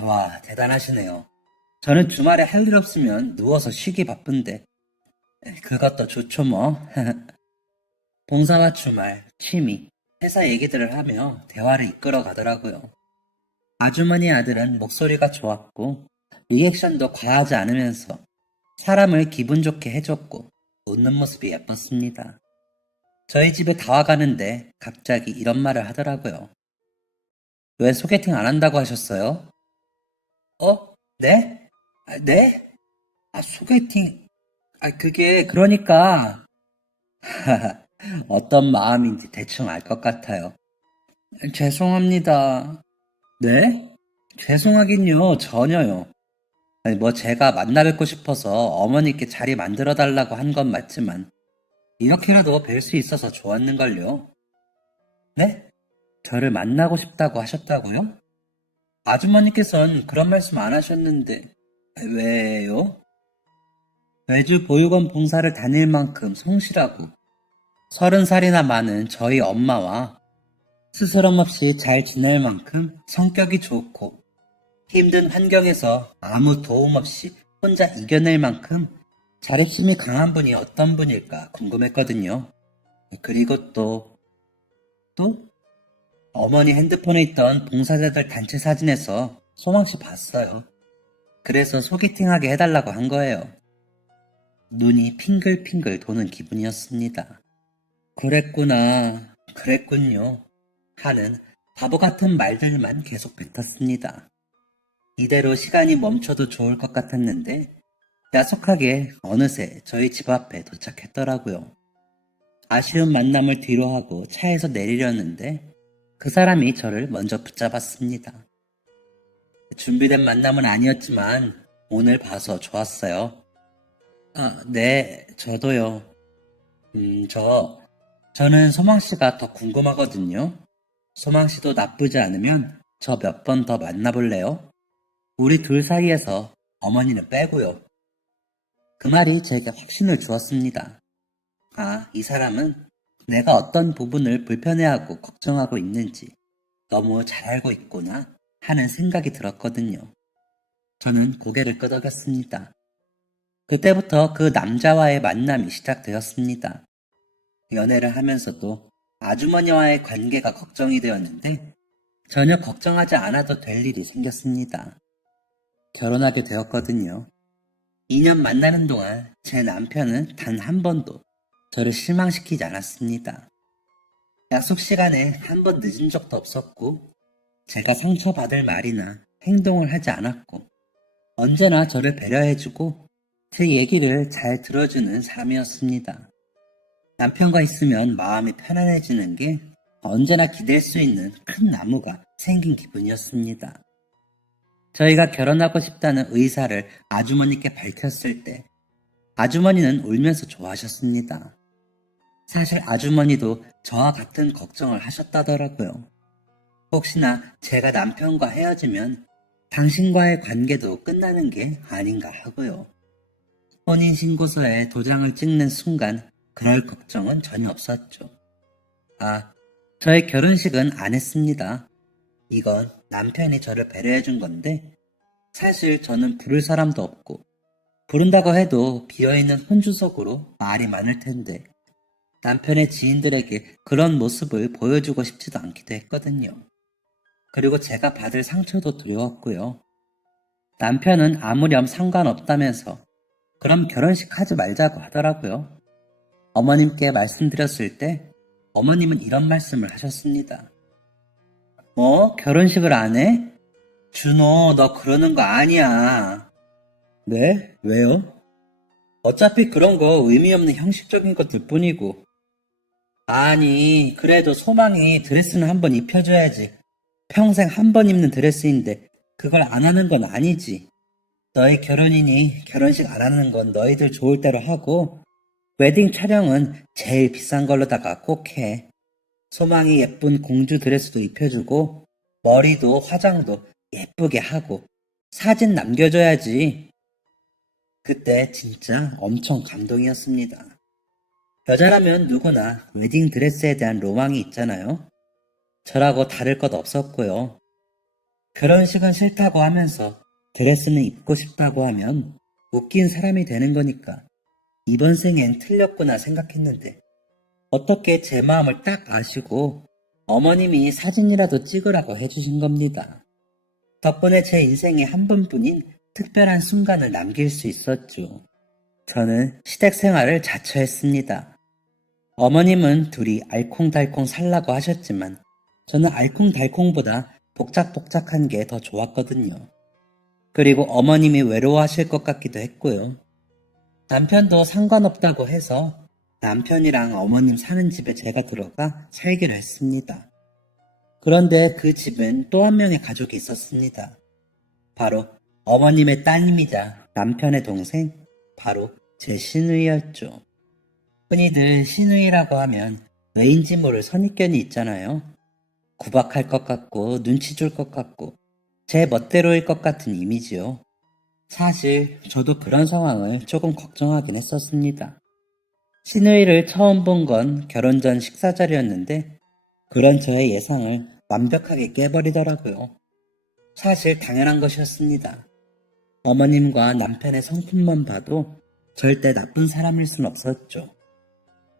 와, 대단하시네요. 저는 주말에 할 일 없으면 누워서 쉬기 바쁜데. 그것도 좋죠 뭐. 봉사와 주말, 취미, 회사 얘기들을 하며 대화를 이끌어 가더라고요. 아주머니 아들은 목소리가 좋았고 리액션도 과하지 않으면서 사람을 기분 좋게 해줬고 웃는 모습이 예뻤습니다. 저희 집에 다 와가는데 갑자기 이런 말을 하더라고요. 왜 소개팅 안 한다고 하셨어요? 네? 네? 소개팅. 그게 그러니까 어떤 마음인지 대충 알 것 같아요. 죄송합니다. 네? 죄송하긴요, 전혀요. 아니, 뭐 제가 만나 뵙고 싶어서 어머니께 자리 만들어 달라고 한 건 맞지만 이렇게라도 뵐 수 있어서 좋았는걸요. 네? 저를 만나고 싶다고 하셨다고요? 아주머니께선 그런 말씀 안 하셨는데 왜요? 매주 보육원 봉사를 다닐 만큼 성실하고 30살이나 많은 저희 엄마와 스스럼 없이 잘 지낼 만큼 성격이 좋고 힘든 환경에서 아무 도움 없이 혼자 이겨낼 만큼 자립심이 강한 분이 어떤 분일까 궁금했거든요. 그리고 또 어머니 핸드폰에 있던 봉사자들 단체 사진에서 소망씨 봤어요. 그래서 소개팅하게 해달라고 한 거예요. 눈이 핑글핑글 도는 기분이었습니다. 그랬군요. 하는 바보 같은 말들만 계속 뱉었습니다. 이대로 시간이 멈춰도 좋을 것 같았는데 야속하게 어느새 저희 집 앞에 도착했더라고요. 아쉬운 만남을 뒤로하고 차에서 내리려는데 그 사람이 저를 먼저 붙잡았습니다. 준비된 만남은 아니었지만 오늘 봐서 좋았어요. 네, 저도요. 저는 소망씨가 더 궁금하거든요. 소망씨도 나쁘지 않으면 저 몇 번 더 만나볼래요? 우리 둘 사이에서 어머니는 빼고요. 그 말이 제게 확신을 주었습니다. 이 사람은 내가 어떤 부분을 불편해하고 걱정하고 있는지 너무 잘 알고 있구나 하는 생각이 들었거든요. 저는 고개를 끄덕였습니다. 그때부터 그 남자와의 만남이 시작되었습니다. 연애를 하면서도 아주머니와의 관계가 걱정이 되었는데 전혀 걱정하지 않아도 될 일이 생겼습니다. 결혼하게 되었거든요. 2년 만나는 동안 제 남편은 단 한 번도 저를 실망시키지 않았습니다. 약속 시간에 한 번 늦은 적도 없었고 제가 상처받을 말이나 행동을 하지 않았고 언제나 저를 배려해주고 제 얘기를 잘 들어주는 사람이었습니다. 남편과 있으면 마음이 편안해지는 게 언제나 기댈 수 있는 큰 나무가 생긴 기분이었습니다. 저희가 결혼하고 싶다는 의사를 아주머니께 밝혔을 때 아주머니는 울면서 좋아하셨습니다. 사실 아주머니도 저와 같은 걱정을 하셨다더라고요. 혹시나 제가 남편과 헤어지면 당신과의 관계도 끝나는 게 아닌가 하고요. 혼인신고서에 도장을 찍는 순간 그럴 걱정은 전혀 없었죠. 저의 결혼식은 안 했습니다. 이건 남편이 저를 배려해준 건데 사실 저는 부를 사람도 없고 부른다고 해도 비어있는 혼주석으로 말이 많을 텐데 남편의 지인들에게 그런 모습을 보여주고 싶지도 않기도 했거든요. 그리고 제가 받을 상처도 두려웠고요. 남편은 아무렴 상관없다면서 그럼 결혼식 하지 말자고 하더라고요. 어머님께 말씀드렸을 때 어머님은 이런 말씀을 하셨습니다. 뭐? 결혼식을 안 해? 준호, 너 그러는 거 아니야. 네? 왜요? 어차피 그런 거 의미 없는 형식적인 것들 뿐이고. 아니, 그래도 소망이 드레스는 한 번 입혀줘야지. 평생 한 번 입는 드레스인데 그걸 안 하는 건 아니지. 너희 결혼이니 결혼식 안 하는 건 너희들 좋을 대로 하고 웨딩 촬영은 제일 비싼 걸로다가 꼭 해. 소망이 예쁜 공주 드레스도 입혀주고 머리도 화장도 예쁘게 하고 사진 남겨줘야지. 그때 진짜 엄청 감동이었습니다. 여자라면 누구나 웨딩 드레스에 대한 로망이 있잖아요. 저라고 다를 것 없었고요. 결혼식은 싫다고 하면서 드레스는 입고 싶다고 하면 웃긴 사람이 되는 거니까 이번 생엔 틀렸구나 생각했는데 어떻게 제 마음을 딱 아시고 어머님이 사진이라도 찍으라고 해주신 겁니다. 덕분에 제 인생에 한 번뿐인 특별한 순간을 남길 수 있었죠. 저는 시댁 생활을 자처했습니다. 어머님은 둘이 알콩달콩 살라고 하셨지만 저는 알콩달콩보다 복작복작한 게 더 좋았거든요. 그리고 어머님이 외로워하실 것 같기도 했고요. 남편도 상관없다고 해서 남편이랑 어머님 사는 집에 제가 들어가 살기로 했습니다. 그런데 그 집엔 또 한 명의 가족이 있었습니다. 바로 어머님의 따님이자 남편의 동생, 바로 제 시누이였죠. 흔히들 시누이라고 하면 왜인지 모를 선입견이 있잖아요. 구박할 것 같고 눈치 줄 것 같고 제 멋대로일 것 같은 이미지요. 사실 저도 그런 상황을 조금 걱정하긴 했었습니다. 신우이를 처음 본 건 결혼 전 식사 자리였는데 그런 저의 예상을 완벽하게 깨버리더라고요. 사실 당연한 것이었습니다. 어머님과 남편의 성품만 봐도 절대 나쁜 사람일 순 없었죠.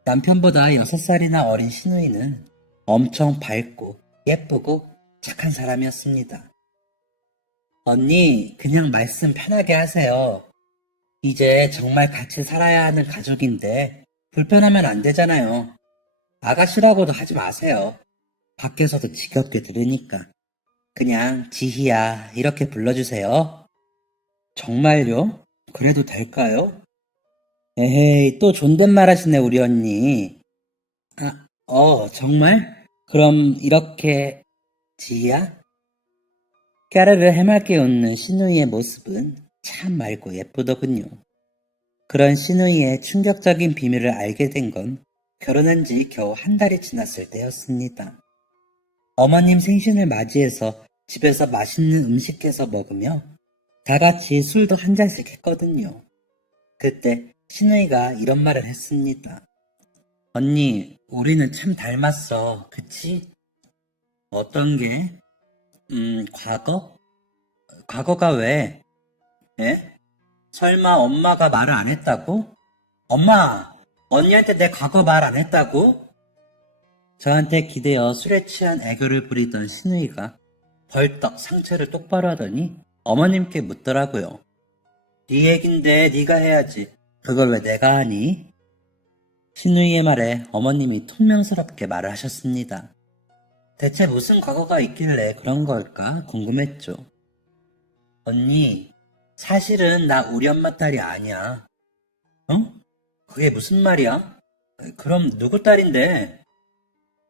남편보다 6살이나 어린 신우이는 엄청 밝고 예쁘고 착한 사람이었습니다. 언니, 그냥 말씀 편하게 하세요. 이제 정말 같이 살아야 하는 가족인데 불편하면 안 되잖아요. 아가씨라고도 하지 마세요. 밖에서도 지겹게 들으니까. 그냥 지희야 이렇게 불러주세요. 정말요? 그래도 될까요? 에헤이, 또 존댓말 하시네, 우리 언니. 정말? 그럼 이렇게 지희야? 까르르 해맑게 웃는 신우이의 모습은 참 맑고 예쁘더군요. 그런 신우이의 충격적인 비밀을 알게 된 건 결혼한 지 겨우 한 달이 지났을 때였습니다. 어머님 생신을 맞이해서 집에서 맛있는 음식 해서 먹으며 다 같이 술도 한 잔씩 했거든요. 그때 신우이가 이런 말을 했습니다. 언니, 우리는 참 닮았어. 그치? 어떤 게? 과거? 과거가 왜? 에? 설마 엄마가 말을 안 했다고? 엄마! 언니한테 내 과거 말 안 했다고? 저한테 기대어 술에 취한 애교를 부리던 신우이가 벌떡 상체를 똑바로 하더니 어머님께 묻더라고요. 네 얘긴데 네가 해야지. 그걸 왜 내가 하니? 신우이의 말에 어머님이 퉁명스럽게 말을 하셨습니다. 대체 무슨 과거가 있길래 그런 걸까 궁금했죠. 언니, 사실은 나 우리 엄마 딸이 아니야. 어? 그게 무슨 말이야? 그럼 누구 딸인데?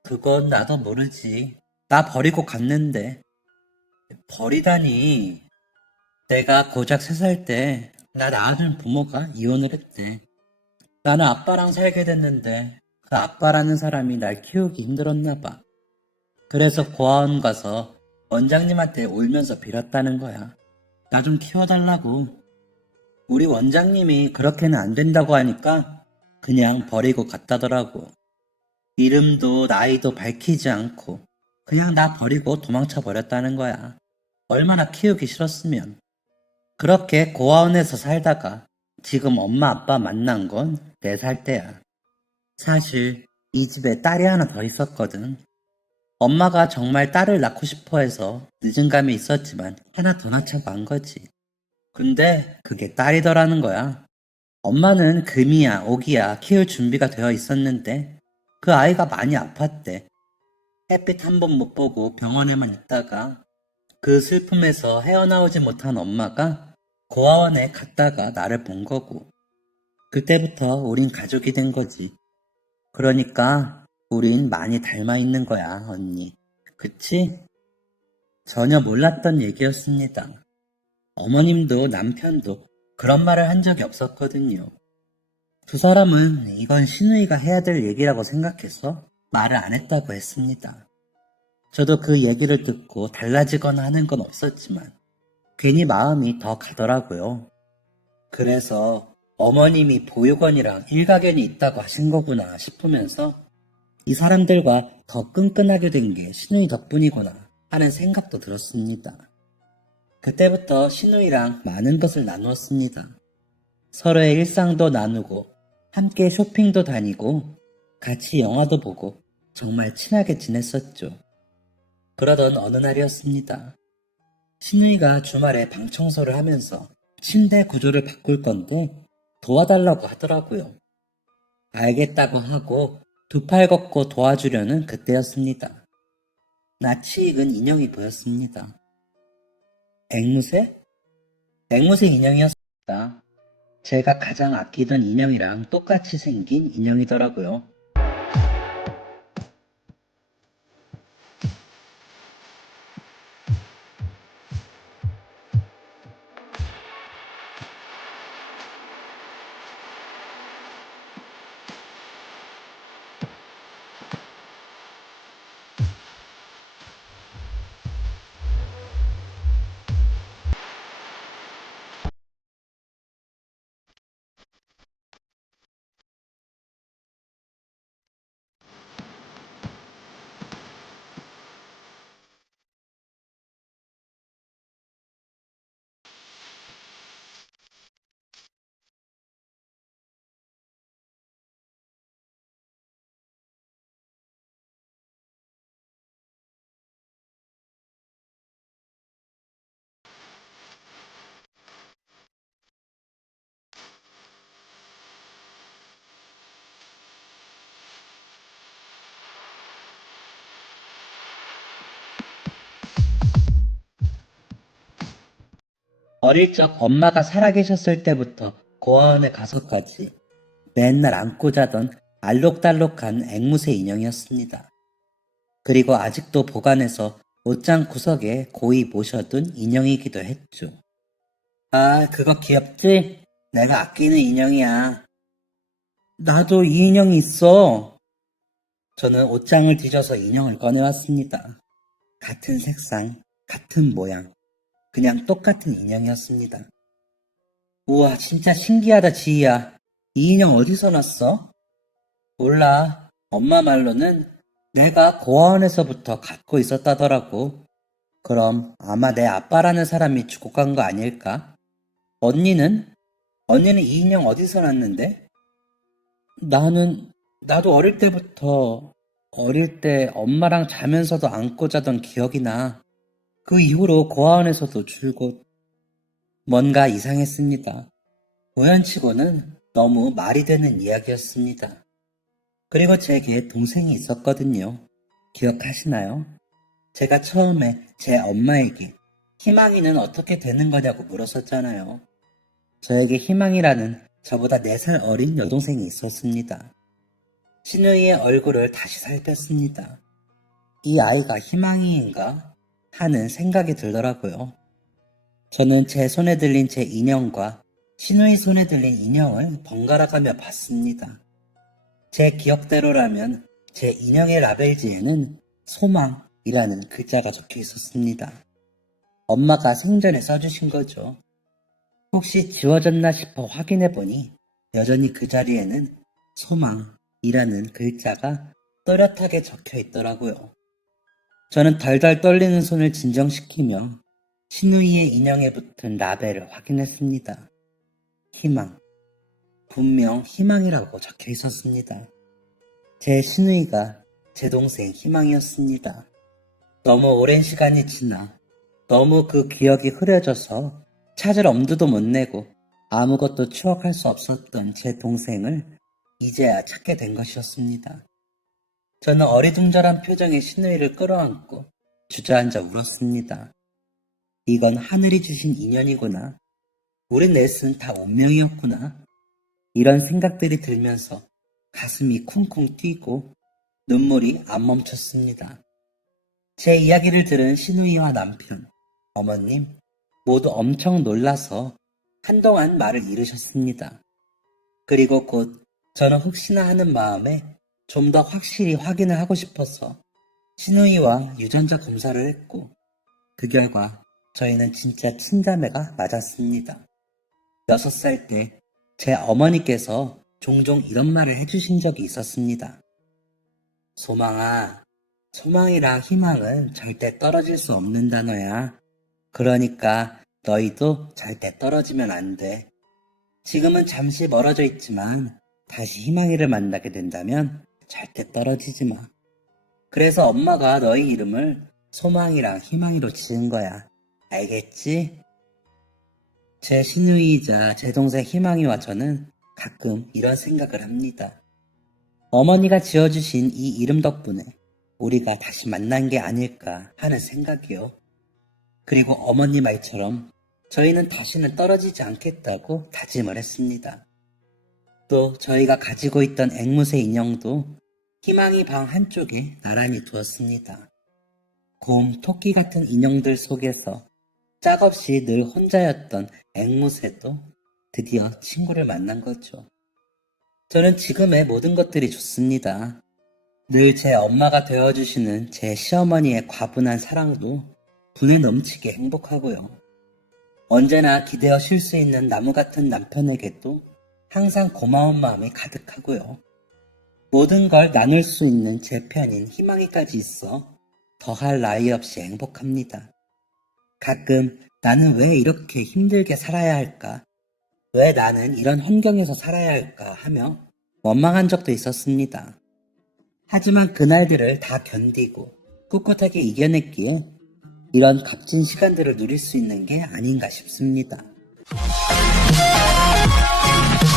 그건 나도 모르지. 나 버리고 갔는데. 버리다니. 내가 고작 3살 때 나 낳아준 부모가 이혼을 했대. 나는 아빠랑 살게 됐는데 그 아빠라는 사람이 날 키우기 힘들었나 봐. 그래서 고아원 가서 원장님한테 울면서 빌었다는 거야. 나 좀 키워달라고. 우리 원장님이 그렇게는 안 된다고 하니까 그냥 버리고 갔다더라고. 이름도 나이도 밝히지 않고 그냥 나 버리고 도망쳐 버렸다는 거야. 얼마나 키우기 싫었으면. 그렇게 고아원에서 살다가 지금 엄마 아빠 만난 건 4살 때야. 사실 이 집에 딸이 하나 더 있었거든. 엄마가 정말 딸을 낳고 싶어 해서 늦은 감이 있었지만 하나 더 낳자고 한 거지. 근데 그게 딸이더라는 거야. 엄마는 금이야, 오기야 키울 준비가 되어 있었는데 그 아이가 많이 아팠대. 햇빛 한 번 못 보고 병원에만 있다가 그 슬픔에서 헤어나오지 못한 엄마가 고아원에 갔다가 나를 본 거고 그때부터 우린 가족이 된 거지. 그러니까 우린 많이 닮아 있는 거야, 언니. 그치? 전혀 몰랐던 얘기였습니다. 어머님도 남편도 그런 말을 한 적이 없었거든요. 두 사람은 이건 신우이가 해야 될 얘기라고 생각해서 말을 안 했다고 했습니다. 저도 그 얘기를 듣고 달라지거나 하는 건 없었지만 괜히 마음이 더 가더라고요. 그래서 어머님이 보육원이랑 일가견이 있다고 하신 거구나 싶으면서 이 사람들과 더 끈끈하게 된 게 신우이 덕분이구나 하는 생각도 들었습니다. 그때부터 신우이랑 많은 것을 나누었습니다. 서로의 일상도 나누고 함께 쇼핑도 다니고 같이 영화도 보고 정말 친하게 지냈었죠. 그러던 어느 날이었습니다. 신우이가 주말에 방 청소를 하면서 침대 구조를 바꿀 건데 도와달라고 하더라고요. 알겠다고 하고 두 팔 걷고 도와주려는 그때였습니다. 낯이 익은 인형이 보였습니다. 앵무새? 앵무새 인형이었습니다. 제가 가장 아끼던 인형이랑 똑같이 생긴 인형이더라고요. 어릴 적 엄마가 살아계셨을 때부터 고아원에 가서까지 맨날 안고 자던 알록달록한 앵무새 인형이었습니다. 그리고 아직도 보관해서 옷장 구석에 고이 모셔둔 인형이기도 했죠. 아, 그거 귀엽지? 내가 아끼는 인형이야. 나도 이 인형이 있어. 저는 옷장을 뒤져서 인형을 꺼내왔습니다. 같은 색상, 같은 모양, 그냥 똑같은 인형이었습니다. 우와, 진짜 신기하다, 지희야. 이 인형 어디서 났어? 몰라. 엄마 말로는 내가 고아원에서부터 갖고 있었다더라고. 그럼 아마 내 아빠라는 사람이 주고 간 거 아닐까? 언니는? 언니는 이 인형 어디서 났는데? 나도 어릴 때 엄마랑 자면서도 안고 자던 기억이 나. 그 이후로 고아원에서도 줄곧 뭔가 이상했습니다. 우연치고는 너무 말이 되는 이야기였습니다. 그리고 제게 동생이 있었거든요. 기억하시나요? 제가 처음에 제 엄마에게 희망이는 어떻게 되는 거냐고 물었었잖아요. 저에게 희망이라는 저보다 4살 어린 여동생이 있었습니다. 신우이의 얼굴을 다시 살폈습니다. 이 아이가 희망이인가 하는 생각이 들더라고요. 저는 제 손에 들린 제 인형과 신우이 손에 들린 인형을 번갈아가며 봤습니다. 제 기억대로라면 제 인형의 라벨지에는 소망이라는 글자가 적혀 있었습니다. 엄마가 생전에 써주신 거죠. 혹시 지워졌나 싶어 확인해보니 여전히 그 자리에는 소망이라는 글자가 또렷하게 적혀 있더라고요. 저는 덜덜 떨리는 손을 진정시키며 신우이의 인형에 붙은 라벨을 확인했습니다. 희망. 분명 희망이라고 적혀 있었습니다. 제 신우이가 제 동생 희망이었습니다. 너무 오랜 시간이 지나 너무 그 기억이 흐려져서 찾을 엄두도 못 내고 아무것도 추억할 수 없었던 제 동생을 이제야 찾게 된 것이었습니다. 저는 어리둥절한 표정의 신우이를 끌어안고 주저앉아 울었습니다. 이건 하늘이 주신 인연이구나. 우리 넷은 다 운명이었구나. 이런 생각들이 들면서 가슴이 쿵쿵 뛰고 눈물이 안 멈췄습니다. 제 이야기를 들은 신우이와 남편, 어머님 모두 엄청 놀라서 한동안 말을 잃으셨습니다. 그리고 곧 저는 혹시나 하는 마음에 좀 더 확실히 확인을 하고 싶어서 신우이와 유전자 검사를 했고 그 결과 저희는 진짜 친자매가 맞았습니다. 6살 때 제 어머니께서 종종 이런 말을 해주신 적이 있었습니다. 소망아, 소망이랑 희망은 절대 떨어질 수 없는 단어야. 그러니까 너희도 절대 떨어지면 안 돼. 지금은 잠시 멀어져 있지만 다시 희망이를 만나게 된다면 절대 떨어지지 마. 그래서 엄마가 너희 이름을 소망이랑 희망이로 지은 거야. 알겠지? 제 시누이이자 제 동생 희망이와 저는 가끔 이런 생각을 합니다. 어머니가 지어주신 이 이름 덕분에 우리가 다시 만난 게 아닐까 하는 생각이요. 그리고 어머니 말처럼 저희는 다시는 떨어지지 않겠다고 다짐을 했습니다. 또 저희가 가지고 있던 앵무새 인형도 희망이 방 한쪽에 나란히 두었습니다. 곰, 토끼 같은 인형들 속에서 짝없이 늘 혼자였던 앵무새도 드디어 친구를 만난 거죠. 저는 지금의 모든 것들이 좋습니다. 늘 제 엄마가 되어주시는 제 시어머니의 과분한 사랑도 분에 넘치게 행복하고요. 언제나 기대어 쉴 수 있는 나무 같은 남편에게도 항상 고마운 마음이 가득하고요. 모든 걸 나눌 수 있는 제 편인 희망이까지 있어 더할 나위 없이 행복합니다. 가끔 나는 왜 이렇게 힘들게 살아야 할까? 왜 나는 이런 환경에서 살아야 할까? 하며 원망한 적도 있었습니다. 하지만 그날들을 다 견디고 꿋꿋하게 이겨냈기에 이런 값진 시간들을 누릴 수 있는 게 아닌가 싶습니다.